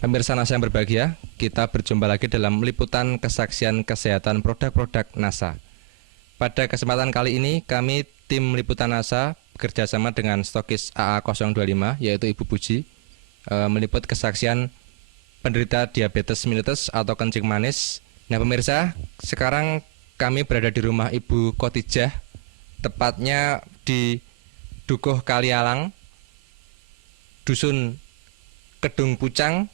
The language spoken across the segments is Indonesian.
Pemirsa NASA yang berbahagia, kita berjumpa lagi dalam liputan kesaksian kesehatan produk-produk NASA. Pada kesempatan kali ini, kami tim liputan NASA bekerjasama dengan stokis AA025, yaitu Ibu Puji, meliput kesaksian penderita diabetes mellitus atau kencing manis. Nah pemirsa, sekarang kami berada di rumah Ibu Khotijah, tepatnya di Dukuh Kalialang, Dusun Kedung Pucang,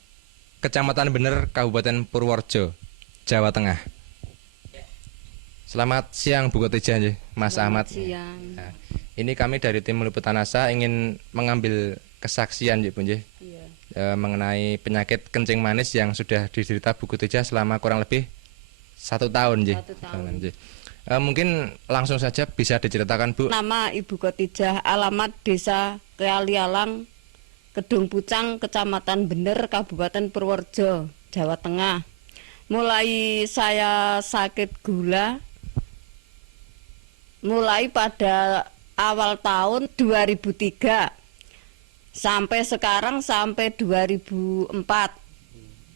Kecamatan Bener, Kabupaten Purworejo, Jawa Tengah. Selamat siang Bu Khotijah, Mas Ahmad. Siang. Nah, ini kami dari tim liputan NASA ingin mengambil kesaksian Bu, Iya. mengenai penyakit kencing manis yang sudah diderita Bu Khotijah selama kurang lebih 1 tahun. 1 tahun. Mungkin langsung saja bisa diceritakan Bu. Nama Ibu Khotijah, alamat Desa Kalialang, Kedung Pucang, Kecamatan Bener, Kabupaten Purworejo, Jawa Tengah. Mulai saya sakit gula, mulai pada awal tahun 2003 sampai sekarang, sampai 2004.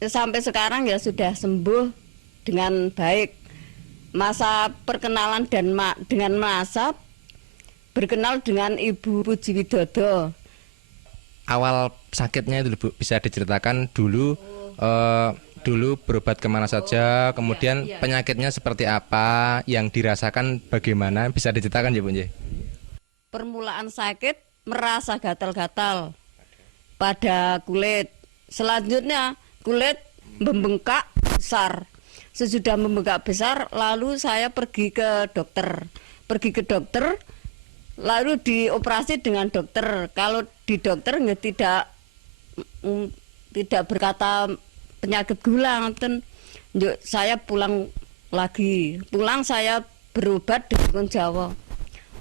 Sampai sekarang ya sudah sembuh dengan baik. Masa perkenalan dan dengan masa berkenal dengan Ibu Puji Widodo. Awal sakitnya itu Bu, bisa diceritakan dulu dulu berobat kemana saja, kemudian penyakitnya seperti apa, yang dirasakan bagaimana, bisa diceritakan ya Bu? Permulaan sakit merasa gatal-gatal pada kulit. Selanjutnya kulit membengkak besar. Sesudah membengkak besar, lalu saya pergi ke dokter. Lalu dioperasi dengan dokter. Kalau di dokter nggak tidak berkata penyakit gula, saya pulang lagi. Pulang saya berobat di Dukun Jawa.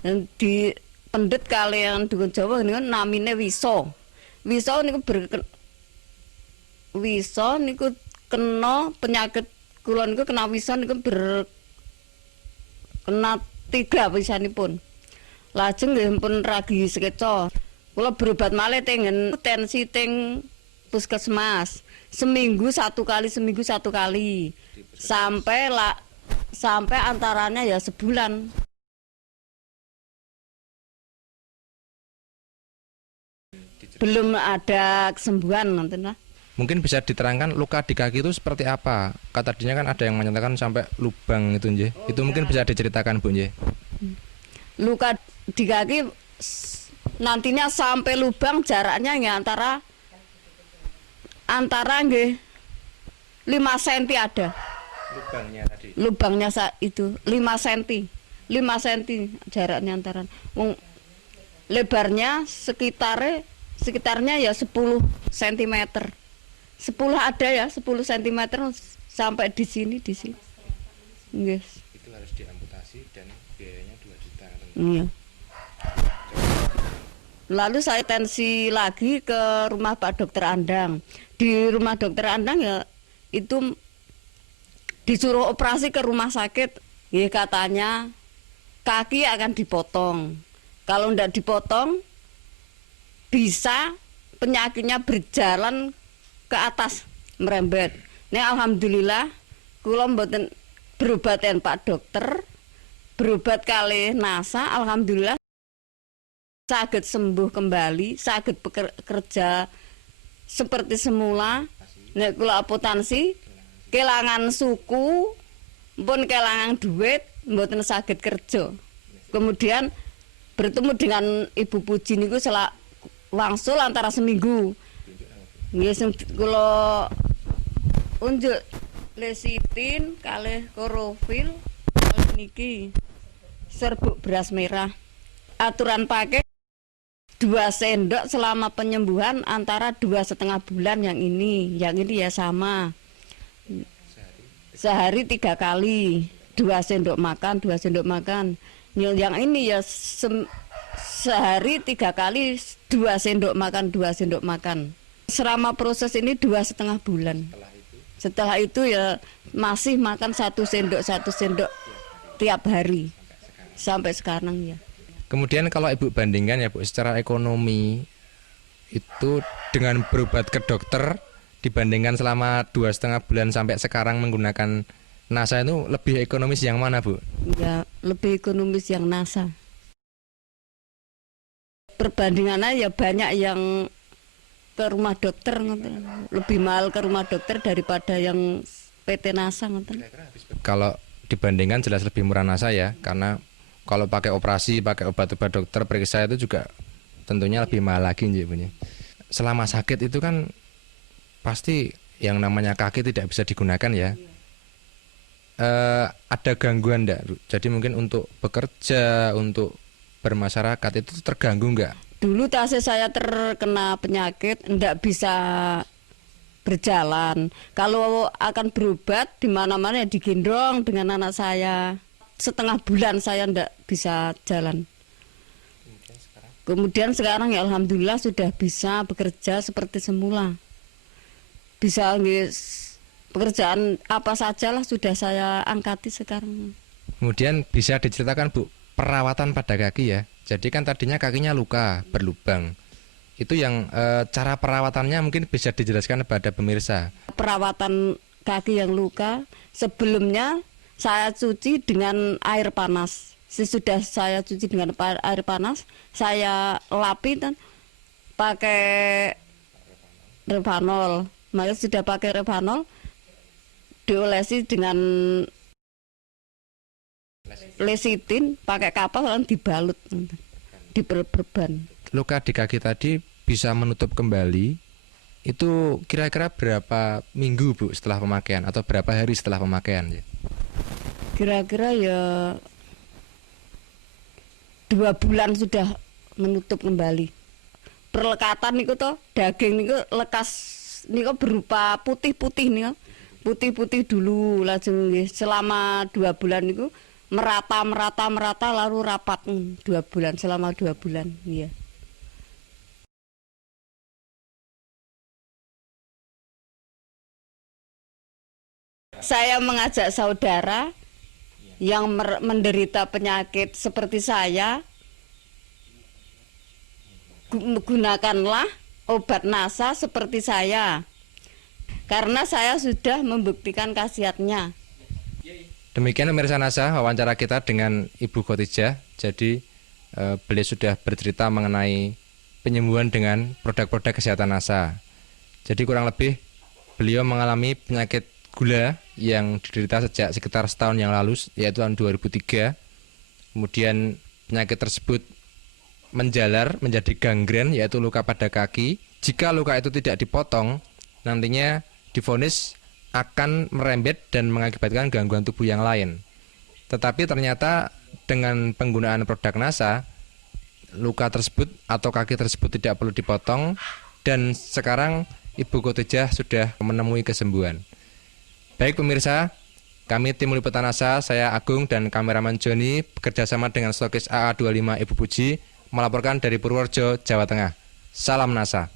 Dan di pendet kalian Dukun Jawa ini namine Wiso. Wiso niku kena penyakit kula niku kena Wiso niku kena 3 pisanipun. Lajeng nggih pun ragi sekeca. Kula berobat malih tengen tensi teng puskesmas. Seminggu satu kali. Sampai antaranya ya sebulan. Belum ada kesembuhan nantilah. Mungkin bisa diterangkan luka di kaki itu seperti apa? Kata tadinya kan ada yang menyatakan sampai lubang itu, nggih. Itu mungkin bisa diceritakan Bu, nggih. Luka di kaki nantinya sampai lubang jaraknya ya antara nggih 5 cm ada. Lubangnya tadi. Lubangnya itu 5 cm. 5 cm jaraknya antara. Lebarnya sekitarnya ya 10 cm. 10 ada ya, 10 cm sampai di sini. Nggih. Itu harus diamputasi dan biayanya 2 juta. Iya. Lalu saya tensi lagi ke rumah Pak Dokter Andang. Di rumah Dokter Andang ya itu disuruh operasi ke rumah sakit. Ya katanya kaki akan dipotong. Kalau tidak dipotong bisa penyakitnya berjalan ke atas merembet. Nah alhamdulillah kula mboten berobaten Pak Dokter, berobat kali NASA, alhamdulillah saged sembuh kembali, saged bekerja seperti semula. Nek kula apotansi kelangan suku, pun kelangan duit, mboten saged kerja. Kemudian bertemu dengan Ibu Puji niku wangsul antara seminggu. Nggih kula unjuk lesitin kalih klorofil niki serbuk beras merah. Aturan pakai 2 sendok selama penyembuhan antara 2,5 bulan yang ini ya sama. Sehari 3 kali, 2 sendok makan. Yang ini ya sehari 3 kali, 2 sendok makan. Selama proses ini 2,5 bulan. Setelah itu ya masih makan 1 sendok tiap hari sampai sekarang ya. Kemudian kalau Ibu bandingkan ya Bu, secara ekonomi itu dengan berobat ke dokter dibandingkan selama 2,5 bulan sampai sekarang menggunakan NASA itu lebih ekonomis yang mana, Bu? Ya, lebih ekonomis yang NASA. Perbandingannya ya banyak yang ke rumah dokter, ngoten. Lebih mahal ke rumah dokter daripada yang PT NASA, ngoten. Kalau dibandingkan jelas lebih murah NASA ya, karena kalau pakai operasi, pakai obat-obat dokter periksa itu juga tentunya lebih mahal lagi, Bu. Selama sakit itu kan pasti yang namanya kaki tidak bisa digunakan ya. Ada gangguan enggak? Jadi mungkin untuk bekerja, untuk bermasyarakat itu terganggu enggak? Dulu saya terkena penyakit, ndak bisa berjalan. Kalau akan berobat di mana-mana ya digendong dengan anak saya. Setengah bulan saya ndak bisa jalan. Kemudian sekarang ya alhamdulillah sudah bisa bekerja seperti semula. Bisa pekerjaan apa sajalah sudah saya angkati sekarang. Kemudian bisa diceritakan, Bu, perawatan pada kaki ya. Jadi kan tadinya kakinya luka, berlubang. Itu yang cara perawatannya mungkin bisa dijelaskan kepada pemirsa. Perawatan kaki yang luka, sebelumnya saya cuci dengan air panas. Sesudah saya cuci dengan air panas, saya lapi dan pakai Revanol. Maka sudah pakai Revanol, diolesi dengan lesitin, pakai kapas lalu dibalut, diperban. Luka di kaki tadi bisa menutup kembali. Itu kira-kira berapa minggu, Bu, setelah pemakaian atau berapa hari setelah pemakaian ya? Kira-kira ya 2 bulan sudah menutup kembali. Perlekatan niku toh, daging niku lekas niku berupa putih-putih niku. Putih-putih dulu lajeng selama 2 bulan niku merata lalu rapat 2 bulan, selama 2 bulan ya. Saya mengajak saudara yang menderita penyakit seperti saya, gunakanlah obat NASA seperti saya, karena saya sudah membuktikan khasiatnya. Demikian pemirsa NASA, wawancara kita dengan Ibu Khotijah. Jadi beliau sudah bercerita mengenai penyembuhan dengan produk-produk kesehatan NASA. Jadi kurang lebih beliau mengalami penyakit gula yang diderita sejak sekitar setahun yang lalu, yaitu tahun 2003. Kemudian penyakit tersebut menjalar menjadi gangren, yaitu luka pada kaki. Jika luka itu tidak dipotong, nantinya divonis akan merembet dan mengakibatkan gangguan tubuh yang lain. Tetapi ternyata dengan penggunaan produk NASA, luka tersebut atau kaki tersebut tidak perlu dipotong, dan sekarang Ibu Khotijah sudah menemui kesembuhan. Baik pemirsa, kami tim liputan NASA, saya Agung dan kameraman Joni bekerjasama dengan stokis AA25 Ibu Puji melaporkan dari Purworejo, Jawa Tengah. Salam NASA.